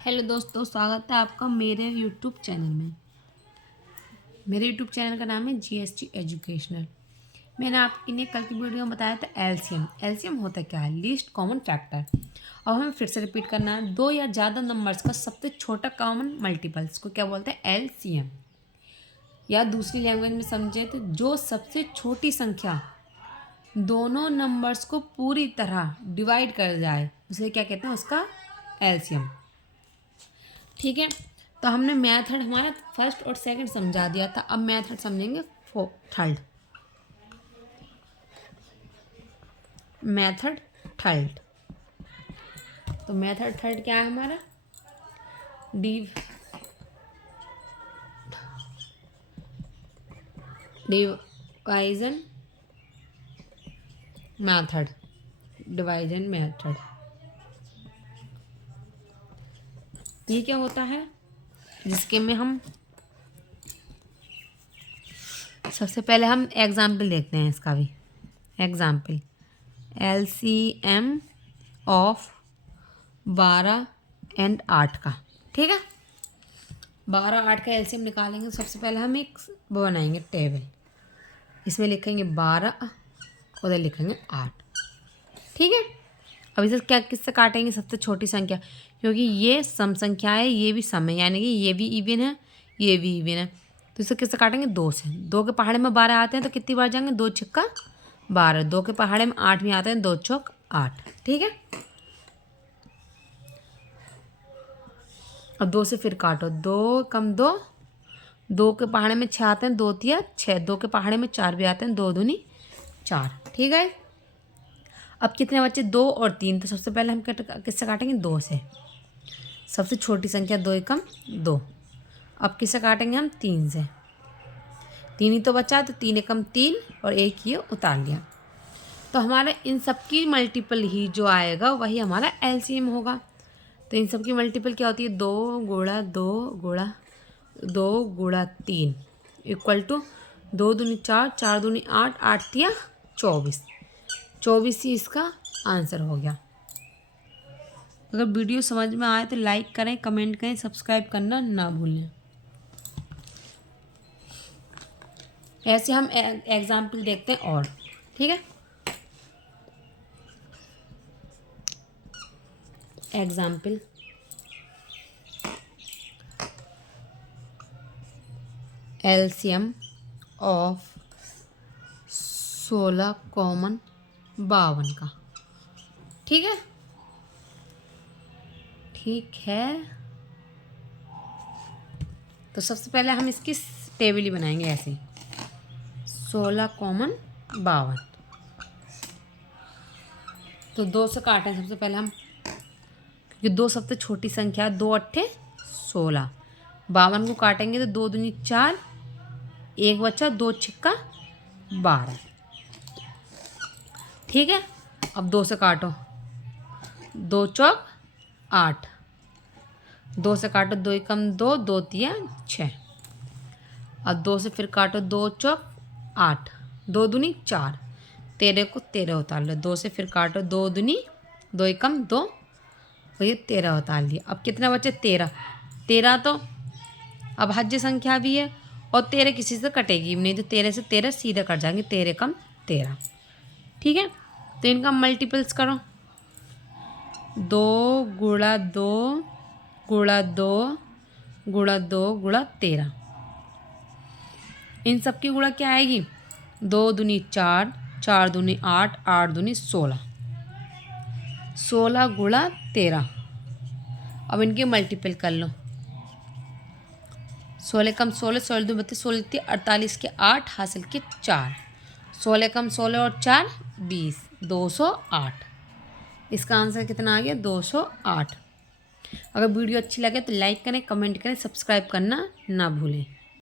Hello दोस्तों, स्वागत है आपका मेरे यूट्यूब चैनल में। मेरे यूट्यूब चैनल का नाम है जीएसटी एजुकेशनल। मैंने आपके लिए कल की वीडियो में बताया था एलसीएम। एलसीएम होता क्या है? Least common factor. अब हमें फिर से रिपीट करना है, दो या ज़्यादा नंबर्स का सबसे छोटा कॉमन मल्टीपल्स को क्या बोलते हैं? एलसीएम। या दूसरी लैंग्वेज में समझे तो जो सबसे छोटी संख्या दोनों नंबर्स को पूरी तरह डिवाइड कर जाए उसे क्या कहते हैं? उसका एलसीएम। ठीक है, तो हमने मेथड हमारा फर्स्ट और सेकंड समझा दिया था। अब मेथड समझेंगे थर्ड। Method third. तो मेथड थर्ड क्या है हमारा? Division method. डिवाइजन मेथड ये क्या होता है? जिसके में हम सबसे पहले हम एग्जाम्पल देखते हैं इसका भी। एग्जाम्पल एलसीएम ऑफ 12 एंड 8 का। ठीक है, 12 8 का एलसीएम निकालेंगे। सबसे पहले हम एक वो बनाएंगे टेबल। इसमें लिखेंगे 12, उधर लिखेंगे 8। ठीक है, अब इसे क्या किससे काटेंगे? सबसे छोटी संख्या, क्योंकि ये सम संख्या है, ये भी सम है, यानी कि ये भी इवन है, ये भी इवन है। तो इसे किससे काटेंगे? 2 से। 2 के पहाड़े में 12 आते हैं तो कितनी बार जाएंगे? 2 छक्का 12। 2 के पहाड़े में 8 भी आते हैं, 2 चौक 8। ठीक है, अब 2 से फिर काटो। 2 कम 2, 2 के पहाड़े में 6 आते हैं, 2 तिया 6। 2 के पहाड़े में 4 भी आते हैं, 2 दूनी 4। ठीक है, अब कितने बच्चे? 2 और 3। तो सबसे पहले हम किससे काटेंगे? 2 से। सबसे छोटी संख्या 2 एकम 2। अब किससे काटेंगे हम? 3 से। 3 ही तो बचा है, तो 3 एकम 3 और 1 ये उतार लिया। तो हमारा इन सब की मल्टीपल ही जो आएगा वही हमारा एलसीएम होगा। तो इन सब की मल्टीपल क्या होती है? 2 गुणा 2 गुणा 2 गुणा 3 इक्वल टू 2 दूनी 4, 4 दूनी 8, 8 तिया 24। 24 ही इसका आंसर हो गया। अगर वीडियो समझ में आए तो लाइक करें, कमेंट करें, सब्सक्राइब करना ना भूलें। ऐसे हम एग्जाम्पल देखते हैं और। ठीक है, एग्जाम्पल एलसीएम ऑफ 16 कॉमन 52 का। ठीक है, ठीक है। तो सबसे पहले हम इसकी टेबल ही बनाएंगे ऐसे। 16 कॉमन 52। तो 2 से काटें सबसे पहले हम, क्योंकि 2 सबसे छोटी संख्या है। 2 अट्ठे 16। 52 को काटेंगे तो 2 दूनी 4, 1 बचा, 2 छिक्का 12। ठीक है, अब 2 से काटो। 2 चौक 8। 2 से काटो, 2 एकम 2, 2 तिया 6। अब 2 से फिर काटो, 2 चौक 8, 2 दूनी 4, 13 को 13 उतार लो। 2 से फिर काटो, 2 दूनी 2 एकम 2 और ये 13 उतार लिया। अब कितना बचे? 13। 13 तो अभाज्य संख्या भी है और 13 किसी से कटेगी भी नहीं, तो 13 से 13 सीधे कट जाएंगे। 13 कम 13। ठीक है, तो इनका मल्टीपल्स करो। 2 गुणा 2 गुणा 2 गुणा 2 गुणा 13। इन सब की गुणा क्या आएगी? 2 दूनी 4, 4 दूनी 8, 8 दूनी 16। 16 गुणा 13। अब इनके मल्टीपल कर लो। 16 कम 16, 16 दूनी 32, 16 48 के 8 हासिल के 4। 16 कम 16 और 4 20, 208। इसका आंसर कितना आ गया? 208। अगर वीडियो अच्छी लगे तो लाइक करें, कमेंट करें, सब्सक्राइब करना ना भूलें।